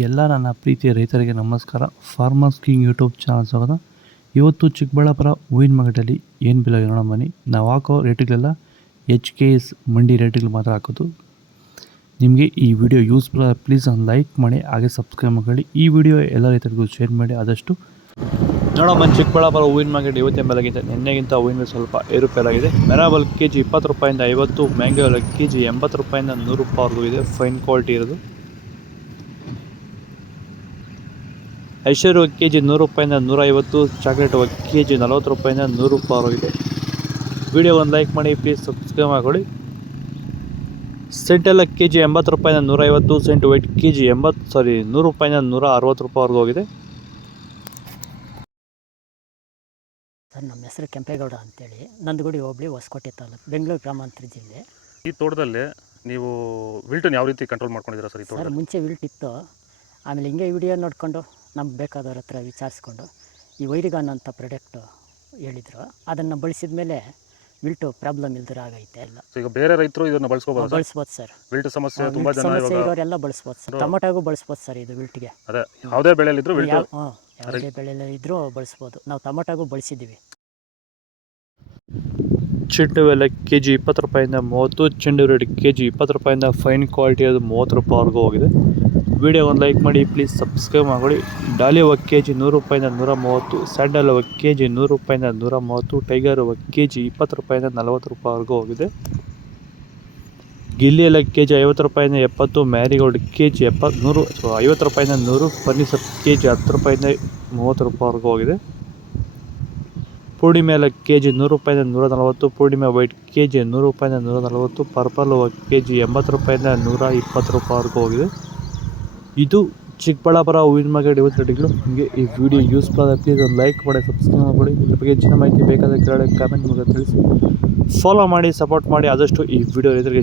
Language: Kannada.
ಎಲ್ಲ ನನ್ನ ಪ್ರೀತಿಯ ರೈತರಿಗೆ ನಮಸ್ಕಾರ. ಫಾರ್ಮರ್ಸ್ ಕಿಂಗ್ ಯೂಟ್ಯೂಬ್ ಚಾನಲ್ ಸ್ವಾಗತ. ಇವತ್ತು ಚಿಕ್ಕಬಳ್ಳಾಪುರ ಹೂವಿನ ಮಾರ್ಕೆಟಲ್ಲಿ ಏನು ಬೆಲೆ ನೋಡೋಣ ಬನ್ನಿ. ನಾವು ಹಾಕೋ ರೇಟ್ಗಳೆಲ್ಲ HKS ಮಂಡಿ ರೇಟ್ಗಳು ಮಾತ್ರ ಹಾಕೋದು. ನಿಮಗೆ ಈ ವಿಡಿಯೋ ಯೂಸ್ಫುಲ್ ಪ್ಲೀಸ್ ಒಂದು ಲೈಕ್ ಮಾಡಿ, ಹಾಗೆ ಸಬ್ಸ್ಕ್ರೈಬ್ ಮಾಡಿ. ಈ ವಿಡಿಯೋ ಎಲ್ಲ ರೈತರಿಗೂ ಶೇರ್ ಮಾಡಿ ಆದಷ್ಟು. ನೋಡೋ ಬನ್ನಿ, ಚಿಕ್ಕಬಳ್ಳಾಪುರ ಹೂವಿನ ಮಾರ್ಕೆಟ್ ಇವತ್ತಿನ ಬೆಲೆಗಿಂತ ನಿನ್ನೆಗಿಂತ ಹೂವಿನ ಸ್ವಲ್ಪ ಏರುಪೇರಾಗಿದೆ. ಮೆರಾಬಲ್ ಕೆಜಿ 20 ರೂಪಾಯಿಂದ 50, ಮ್ಯಾಂಗೋ ಕೆಜಿ 80 ರೂಪಾಯಿಂದ 100 ರೂಪಾಯಿವರೆಗೂ ಇದೆ. ಫೈನ್ ಕ್ವಾಲಿಟಿ ಇರೋದು. ಐಶ್ವರ್ಯ ಕೆಜಿ 100 ರೂಪಾಯಿಂದ 150, ಚಾಕ್ಲೇಟ್ ಕೆಜಿ 40 ರೂಪಾಯಿಂದ 100 ರೂಪಾಯಿವರೆಗಿದೆ. ವಿಡಿಯೋ ಒಂದು ಲೈಕ್ ಮಾಡಿ, ಪ್ಲೀಸ್ ಸಬ್ಸ್ಕ್ರೈಬ್ ಮಾಡಿ. ಸೆಂಟೆಲ್ಲ ಕೆಜಿ 80 ರೂಪಾಯಿಂದ 150, ಸೆಂಟ್ ವೈಟ್ ಕೆಜಿ 100 ರೂಪಾಯಿಂದ 160 ರೂಪಾಯಿವರೆಗೂ ಹೋಗಿದೆ. ಸರ್, ನಮ್ಮ ಹೆಸರು ಕೆಂಪೇಗೌಡ ಅಂತೇಳಿ, ನಂದಗುಡಿ ಹೋಬಳಿ, ಹೊಸಕೋಟೆ ತಾಲೂಕು, ಬೆಂಗಳೂರು ಗ್ರಾಮಾಂತರ ಜಿಲ್ಲೆ. ಈ ತೋಟದಲ್ಲಿ ನೀವು ವಿಲ್ಟನ್ನು ಯಾವ ರೀತಿ ಕಂಟ್ರೋಲ್ ಮಾಡ್ಕೊಂಡಿದ್ದೀರಾ ಸರ್? ಈ ಸರ್, ಮುಂಚೆ ವಿಲ್ಟ್ ಇತ್ತು. ಆಮೇಲೆ ಹಿಂಗೆ ವಿಡಿಯೋ ನೋಡಿಕೊಂಡು ನಮ್ಗೆ ಬೇಕಾದವ್ರ ಹತ್ರ ವಿಚಾರಿಸ್ಕೊಂಡು ಈ ವೈರಿಗಾನ್ ಅಂತ ಪ್ರಾಡಕ್ಟು ಹೇಳಿದರು. ಅದನ್ನು ಬಳಸಿದ ಮೇಲೆ ವಿಲ್ಟು ಪ್ರಾಬ್ಲಮ್ ಇಲ್ದಿರ ಆಗೈತೆ ಎಲ್ಲ. ಈಗ ಬೇರೆ ರೈತರು ಇದನ್ನು ಬಳಸ್ಬೋದು ಸರ್. ವಿಲ್ಟ್ ಸಮಸ್ಯೆ ತುಂಬ ಜನ ಇರೋರೆಲ್ಲ ಬಳಸ್ಬೋದು ಸರ್. ಟೊಮೊಟೊಗೂ ಬಳಸ್ಬೋದು ಸರ್ ಇದು ವಿಲ್ಟ್ಗೆ. ಅದೇ ಯಾವುದೇ ಬೆಳೆಯಲ್ಲಿದ್ದರೂ ಯಾವುದೇ ಬೆಳೆಯಲ್ಲಿ ಇದ್ರೂ ಬಳಸ್ಬೋದು. ನಾವು ಟೊಮೊಟೊಗೂ ಬಳಸಿದ್ದೀವಿ. ಚೆಂಡು ಎಲ್ಲ ಕೆಜಿ 20 ರೂಪಾಯಿಂದ 30, ಚೆಂಡು ರೇಟ್ ಕೆಜಿ 20 ರೂಪಾಯಿಂದ ಫೈನ್ ಕ್ವಾಲಿಟಿ ಅದು 30 ರೂಪಾಯಿವರೆಗೂ ಹೋಗಿದೆ. ವಿಡಿಯೋ ಒಂದು ಲೈಕ್ ಮಾಡಿ, ಪ್ಲೀಸ್ ಸಬ್ಸ್ಕ್ರೈಬ್ ಮಾಡಿ. ಡಾಲಿ ಕೆಜಿ 100 ರೂಪಾಯಿಂದ 130, ಸ್ಯಾಂಡಲ್ ಕೆಜಿ 100 ರೂಪಾಯಿಂದ 130, ಟೈಗರ್ ಕೆಜಿ 20 ರೂಪಾಯಿಂದ 40 ರೂಪಾಯಿವರೆಗೂ ಹೋಗಿದೆ. ಗಿಲ್ಲಿ ಎಲ್ಲ ಕೆಜಿ 50 ರೂಪಾಯಿಂದ 70, ಮ್ಯಾರಿಗೋಲ್ಡ್ ಕೆಜಿ 50 ರೂಪಾಯಿಂದ 100, ಫರ್ನಿಸರ್ ಕೆಜಿ 10 ರೂಪಾಯಿಂದ 30 ರೂಪಾಯಿವರೆಗೂ ಹೋಗಿದೆ. ಪೂರ್ಣಿಮೆ ಎಲ್ಲ ಕೆಜಿ 100 ರೂಪಾಯಿಂದ 140, ಪೂರ್ಣಿಮೆ ವೈಟ್ ಕೆಜಿ 100 ರೂಪಾಯಿಂದ 140, ಪರ್ಪಲ್ ಕೆಜಿ 80 ರೂಪಾಯಿಂದ 120 ರೂಪಾಯಿವರೆಗೂ ಹೋಗಿದೆ. ಇದು ಚಿಕ್ಕಬಳ್ಳಾಪುರ ಹೂವಿನ ಮಾರ್ಕೆಟ್ ಇವತ್ತು ರೇಟ್ಗಳು. ನಿಮಗೆ ಈ ವಿಡಿಯೋ ಯೂಸ್ಫುಲ್ ಆದರೆ ಪ್ಲೀಸ್ ಒಂದು ಲೈಕ್ ಮಾಡಿ, ಸಬ್ಸ್ಕ್ರೈಬ್ ಮಾಡಿ. ಇದ್ರ ಬಗ್ಗೆ ಹೆಚ್ಚಿನ ಮಾಹಿತಿ ಬೇಕಾದರೆ ಕೆಳಗಡೆ ಕಾಮೆಂಟ್ ಮೂಲಕ ತಿಳಿಸಿ. ಫಾಲೋ ಮಾಡಿ, ಸಪೋರ್ಟ್ ಮಾಡಿ ಆದಷ್ಟು. ಈ ವಿಡಿಯೋ ರೈತರಿಗೆ